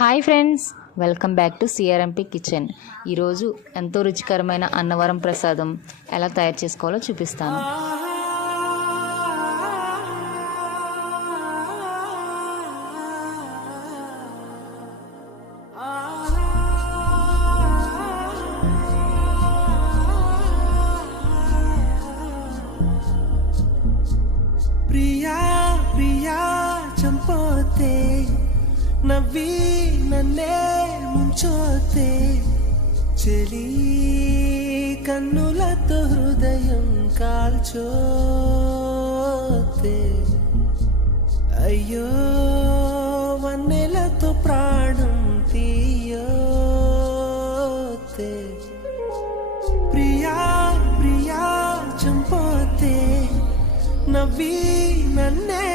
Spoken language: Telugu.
Hi friends, welcome back to CRMP kitchen. ఈరోజు ఎంతో రుచికరమైన అన్నవరం ప్రసాదం ఎలా తయారు చేసుకోవాలో చూపిస్తాను. ప్రియా ప్రియా చంపోతే నవ్వి నన్నే ముంచోతే చెలి కన్నులతో హృదయం కాల్చోతే అయ్యో వన్నెలతో ప్రాణం తీయోతే ప్రియా ప్రియా చంపోతే నవ్వి నన్నే